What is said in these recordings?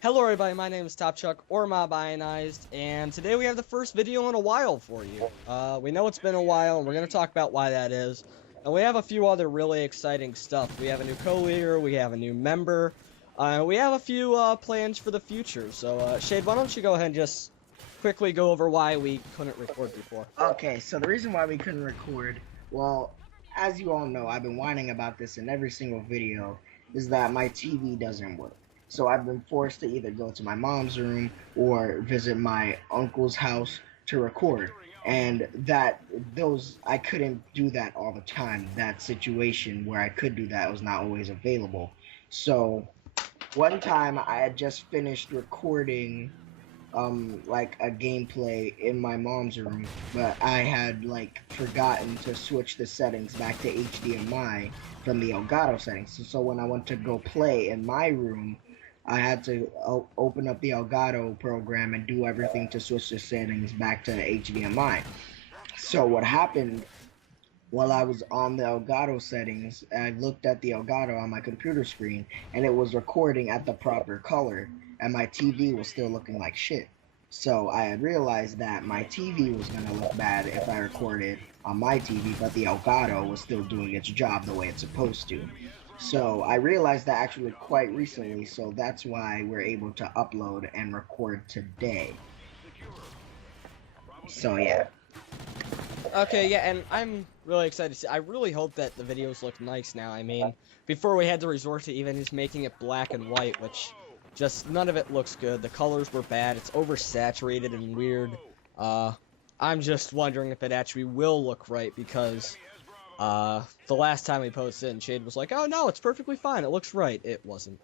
Hello everybody, my name is Top Chuck, or Mob Ionized, and today we have the first video in a while for you. We know it's been a while, and we're going to talk about why that is. And we have a few other really exciting stuff. We have a new co-leader, we have a new member, we have a few plans for the future. So, Shade, why don't you go ahead and just quickly go over why we couldn't record before. Okay, so the reason why we couldn't record, well, as you all know, I've been whining about this in every single video, is that my TV doesn't work. So I've been forced to either go to my mom's room or visit my uncle's house to record. And I couldn't do that all the time. That situation where I could do that was not always available. So one time I had just finished recording like a gameplay in my mom's room, but I had like forgotten to switch the settings back to HDMI from the Elgato settings. So when I went to go play in my room, I had to open up the Elgato program and do everything to switch the settings back to HDMI. So what happened while I was on the Elgato settings, I looked at the Elgato on my computer screen and it was recording at the proper color, and my TV was still looking like shit. So I had realized that my TV was going to look bad if I recorded on my TV, but the Elgato was still doing its job the way it's supposed to. So I realized that actually quite recently, so that's why we're able to upload and record today. So yeah. Okay, yeah, and I'm really excited to see. I really hope that the videos look nice now. I mean, before we had to resort to even just making it black and white, which just none of it looks good. The colors were bad. It's oversaturated and weird. I'm just wondering if it actually will look right because the last time we posted and Shade was like, "Oh no, it's perfectly fine. It looks right." It wasn't.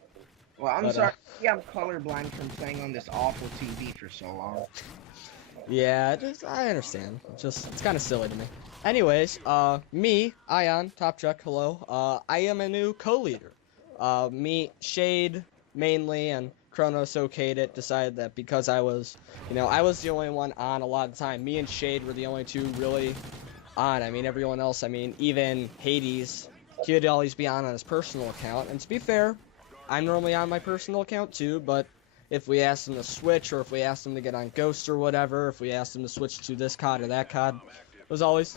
Well, I'm But sorry. Yeah, I'm colorblind from playing on this awful TV for so long. yeah, I understand. It's kind of silly to me. Anyways, me, Ion, Top Chuck, hello. I am a new co-leader. Me, Shade, mainly, and Chronos okayed it, decided that because I was the only one on a lot of the time. Me and Shade were the only two really on. I mean, everyone else, even Hades, he would always be on his personal account. And to be fair, I'm normally on my personal account too, but if we asked him to switch, or if we asked him to get on Ghost or whatever, if we asked him to switch to this COD or that COD, it was always,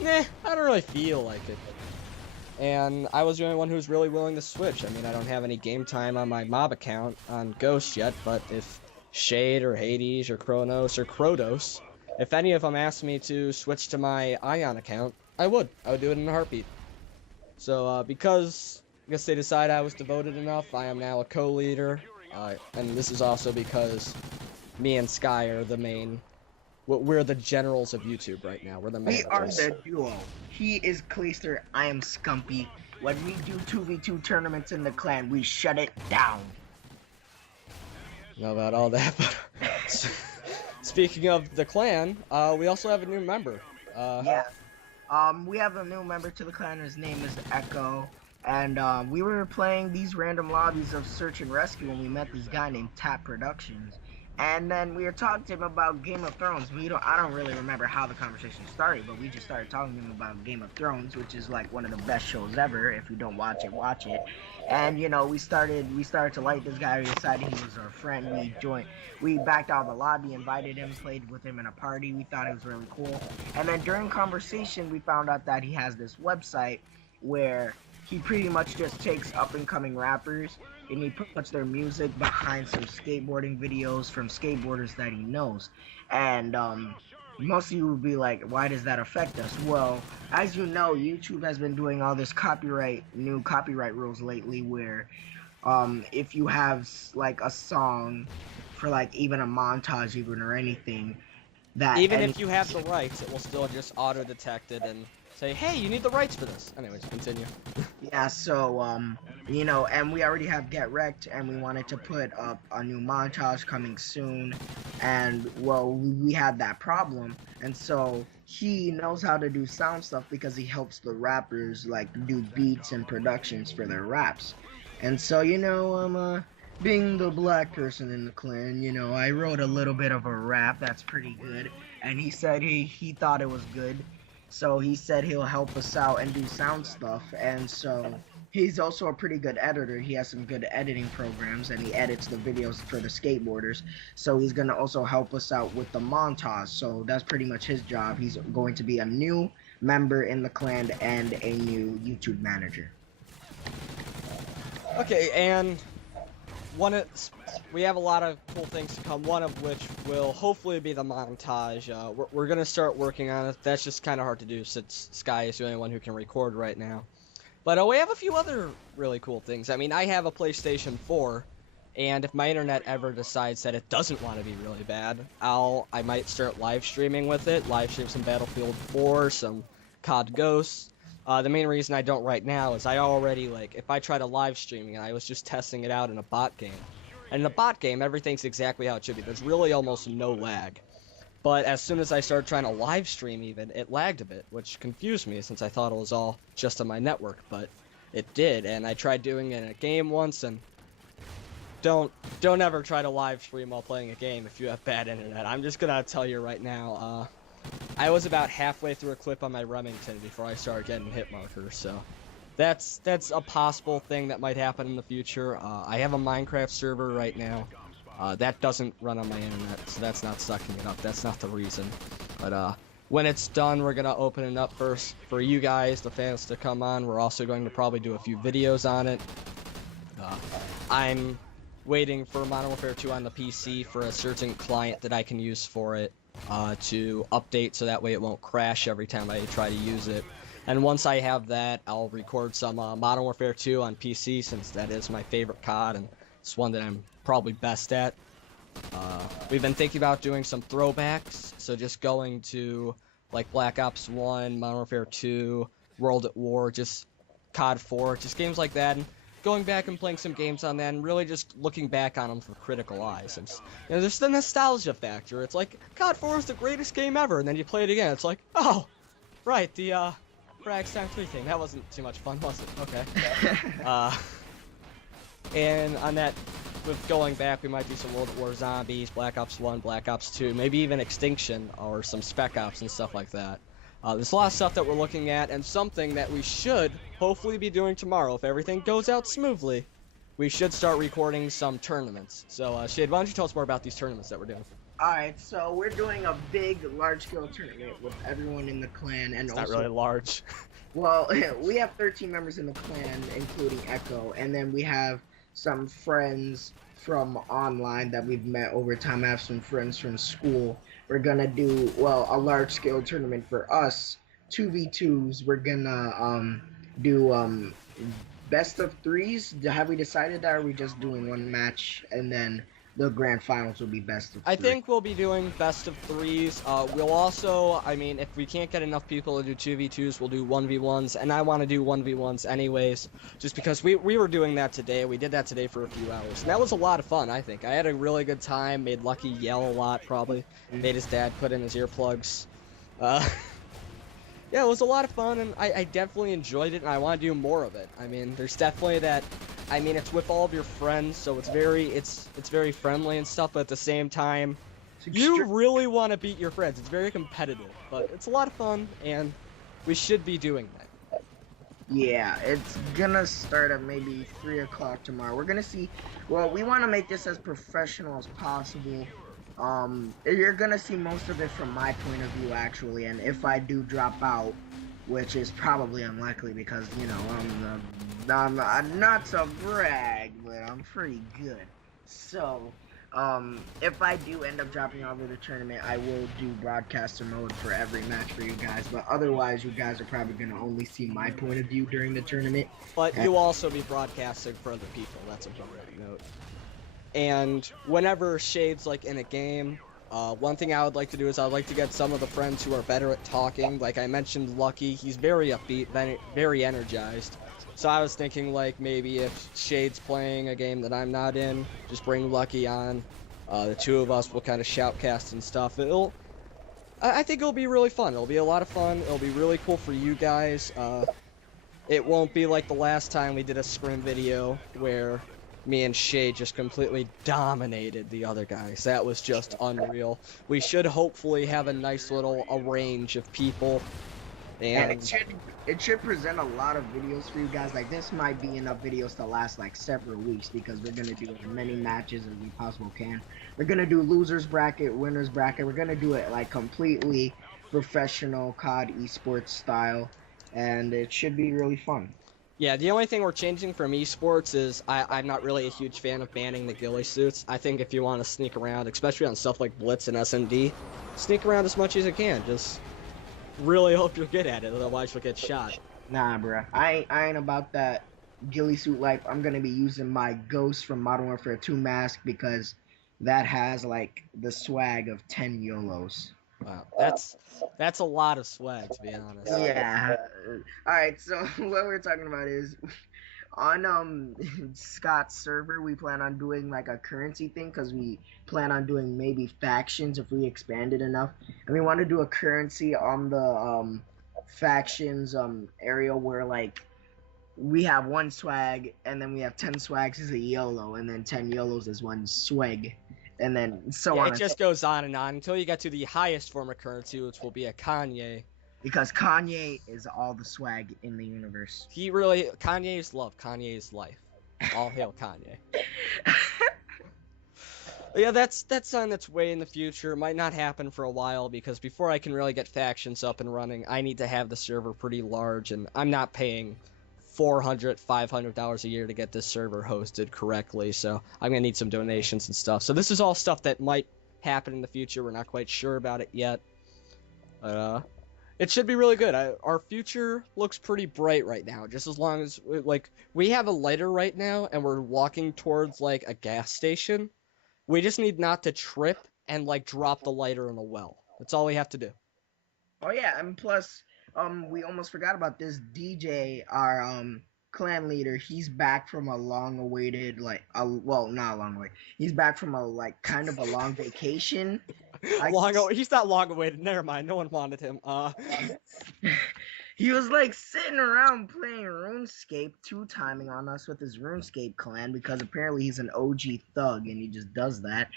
nah, I don't really feel like it. And I was the only one who was really willing to switch. I mean, I don't have any game time on my mob account on Ghost yet, but if Shade or Hades or Kronos or Krodos, if any of them asked me to switch to my Ion account, I would. I would do it in a heartbeat. So, because I guess they decided I was devoted enough, I am now a co-leader. And this is also because me and Sky are the main. We're the generals of YouTube right now. We're the We managers. are the duo. He is Clayster, I am Scumpy. When we do 2v2 tournaments in the clan, we shut it down. Know about all that, but speaking of the clan, we also have a new member. Yeah. We have a new member to the clan. His name is Echo. And we were playing these random lobbies of search and rescue when we met this guy named Tap Productions. And then we were talking to him about Game of Thrones. I don't really remember how the conversation started, but we just started talking to him about Game of Thrones, which is like one of the best shows ever. If you don't watch it, watch it. And we started to like this guy. We decided he was our friend. We backed out of the lobby, invited him, played with him in a party. We thought it was really cool. And then during conversation, we found out that he has this website where he pretty much just takes up-and-coming rappers and he puts their music behind some skateboarding videos from skateboarders that he knows. And most of you would be like, why does that affect us? Well, as you know, YouTube has been doing all this new copyright rules lately where if you have like a song for like even a montage even or anything, that even if you have the rights, it will still just auto-detect it and say, hey, you need the rights for this. Anyways, continue. Yeah, so, and we already have Get Wrecked, and we wanted to put up a new montage coming soon, and, well, we had that problem, and so he knows how to do sound stuff because he helps the rappers, like, do beats and productions for their raps. And so, being the black person in the clan, I wrote a little bit of a rap that's pretty good, and he said he thought it was good. So he said he'll help us out and do sound stuff, and so He's also a pretty good editor. He has some good editing programs, and he edits the videos for the skateboarders. So he's gonna also help us out with the montage. So that's pretty much his job. He's going to be a new member in the clan and a new YouTube manager. Okay, and we have a lot of cool things to come, one of which will hopefully be the montage. We're going to start working on it. That's just kind of hard to do since Sky is the only one who can record right now. But we have a few other really cool things. I mean, I have a PlayStation 4, and if my internet ever decides that it doesn't want to be really bad, I might start live streaming with it. Live stream some Battlefield 4, some COD Ghosts. The main reason I don't right now is I already, if I try to live streaming, and I was just testing it out in a bot game. And in a bot game, everything's exactly how it should be. There's really almost no lag. But as soon as I started trying to live stream even, it lagged a bit, which confused me since I thought it was all just on my network, but it did. And I tried doing it in a game once, and don't ever try to live stream while playing a game if you have bad internet. I'm just gonna tell you right now, I was about halfway through a clip on my Remington before I started getting hit markers, so that's a possible thing that might happen in the future. I have a Minecraft server right now. That doesn't run on my internet, so that's not sucking it up. That's not the reason. But when it's done, we're gonna open it up first for you guys, the fans, to come on. We're also going to probably do a few videos on it. I'm waiting for Modern Warfare 2 on the PC for a certain client that I can use for it. To update so that way it won't crash every time I try to use it. And once I have that, I'll record some Modern Warfare 2 on PC, since that is my favorite COD and it's one that I'm probably best at. We've been thinking about doing some throwbacks, so just going to Black Ops 1, Modern Warfare 2, World at War, just COD 4, just games like that. And going back and playing some games on that and really just looking back on them for critical eyes. And, there's the nostalgia factor. It's like, COD 4 is the greatest game ever, and then you play it again. It's like, oh, right, the Fragstown 3 thing. That wasn't too much fun, was it? Okay. And on that, with going back, we might do some World at War Zombies, Black Ops 1, Black Ops 2, maybe even Extinction, or some Spec Ops and stuff like that. There's a lot of stuff that we're looking at, and something that we should hopefully be doing tomorrow if everything goes out smoothly. We should start recording some tournaments. So, Shade, why don't you tell us more about these tournaments that we're doing? Alright, so we're doing a big, large-scale tournament with everyone in the clan, and it's not really large. Well, we have 13 members in the clan, including Echo, and then we have some friends from online that we've met over time. I have some friends from school. We're gonna do, a large-scale tournament for us, 2v2s. We're gonna do best of threes. Have we decided that, or are we just doing one match and then the grand finals will be best of three? I think we'll be doing best of threes. We'll also, if we can't get enough people to do 2v2s, we'll do 1v1s, and I want to do 1v1s anyways, just because we were doing that today. We did that today for a few hours, and that was a lot of fun, I think. I had a really good time, made Lucky yell a lot, probably. Made his dad put in his earplugs. Yeah, it was a lot of fun, and I definitely enjoyed it, and I want to do more of it. There's definitely that... it's with all of your friends, so it's very friendly and stuff, but at the same time, you really want to beat your friends. It's very competitive, but it's a lot of fun, and we should be doing that. Yeah, it's gonna start at maybe 3 o'clock tomorrow. We're gonna see, we want to make this as professional as possible. You're gonna see most of it from my point of view, actually, and if I do drop out, which is probably unlikely because, I'm not to brag, but I'm pretty good. So, if I do end up dropping out of the tournament, I will do broadcaster mode for every match for you guys, but otherwise, you guys are probably going to only see my point of view during the tournament. But you'll also be broadcasting for other people, that's a important note. And whenever Shade's, in a game... one thing I would like to do is I'd like to get some of the friends who are better at talking. Like I mentioned, Lucky, he's very upbeat, very energized. So I was thinking, maybe if Shade's playing a game that I'm not in, just bring Lucky on. The two of us will kind of shoutcast and stuff. I think it'll be really fun. It'll be a lot of fun. It'll be really cool for you guys. It won't be like the last time we did a scrim video where me and Shade just completely dominated the other guys. That was just unreal. We should hopefully have a nice little range of people And And it should present a lot of videos for you guys. Like this might be enough videos to last like several weeks because we're gonna do as many matches as we possible can. We're gonna do losers bracket, winners bracket. We're gonna do it like completely professional COD esports style, and it should be really fun. yeah, the only thing we're changing from esports is I'm not really a huge fan of banning the ghillie suits. I think if you want to sneak around, especially on stuff like Blitz and SMD, sneak around as much as you can. Just really hope you're good at it, otherwise you'll get shot. Nah, bruh. I ain't about that ghillie suit life. I'm gonna be using my Ghost from Modern Warfare 2 mask because that has like the swag of 10 YOLOs. Wow, that's a lot of swag, to be honest. Yeah. All right. So what we're talking about is on Scott's server. We plan on doing like a currency thing because we plan on doing maybe factions if we expand it enough, and we want to do a currency on the factions area where like we have one swag and then we have 10 swags as a YOLO and then 10 YOLOs as one swag and then so Yeah, on it and just goes on and on until you get to the highest form of currency, which will be a Kanye. because Kanye is all the swag in the universe. Kanye is love, Kanye is life. All hail Kanye. Yeah, that's on its way in the future. It might not happen for a while because before I can really get factions up and running, I need to have the server pretty large, and I'm not paying $400-$500 a year to get this server hosted correctly, so I'm gonna need some donations and stuff. So this is all stuff that might happen in the future. We're not quite sure about it yet, but it should be really good. Our future looks pretty bright right now. Just as long as like we have a lighter right now, and we're walking towards like a gas station. We just need not to trip and like drop the lighter in a well. That's all we have to do. Oh yeah, and plus, we almost forgot about this DJ, our clan leader. He's back from a long-awaited, like, well, not a long way. He's back from a like kind of a long vacation. He's not long awaited. Never mind. No one wanted him. He was like sitting around playing RuneScape, two-timing on us with his RuneScape clan because apparently he's an OG thug and he just does that.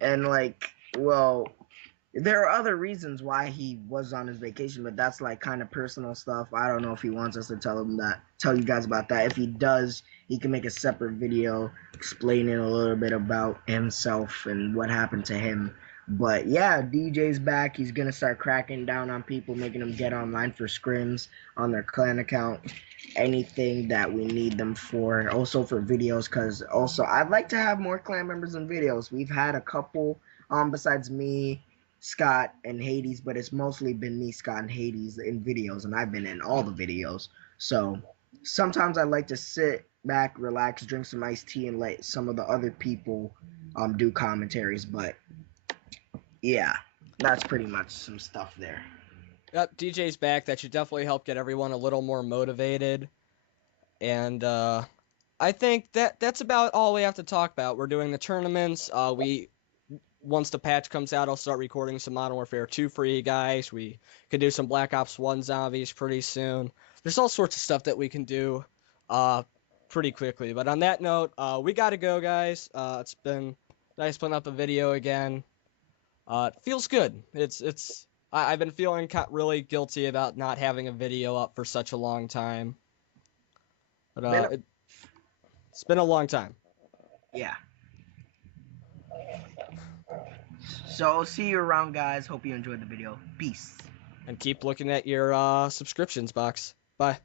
And like, well, there are other reasons why he was on his vacation, but that's like kind of personal stuff. I don't know if he wants us to tell you guys about that. If he does, he can make a separate video explaining a little bit about himself and what happened to him. But yeah, DJ's back. He's gonna start cracking down on people, making them get online for scrims on their clan account. Anything that we need them for. Also for videos, because also I'd like to have more clan members in videos. We've had a couple, besides me, Scott, and Hades, but it's mostly been me, Scott, and Hades in videos, and I've been in all the videos. So sometimes I like to sit back, relax, drink some iced tea, and let some of the other people do commentaries. But yeah, that's pretty much some stuff there. Yep, DJ's back. That should definitely help get everyone a little more motivated. And I think that's about all we have to talk about. We're doing the tournaments. Once the patch comes out, I'll start recording some Modern Warfare 2 for you guys. We could do some Black Ops 1 zombies pretty soon. There's all sorts of stuff that we can do pretty quickly. But on that note, we gotta go, guys. It's been nice putting up a video again. It feels good. I've been feeling really guilty about not having a video up for such a long time. But it's been a long time. Yeah. So see you around, guys. Hope you enjoyed the video. Peace. And keep looking at your subscriptions box. Bye.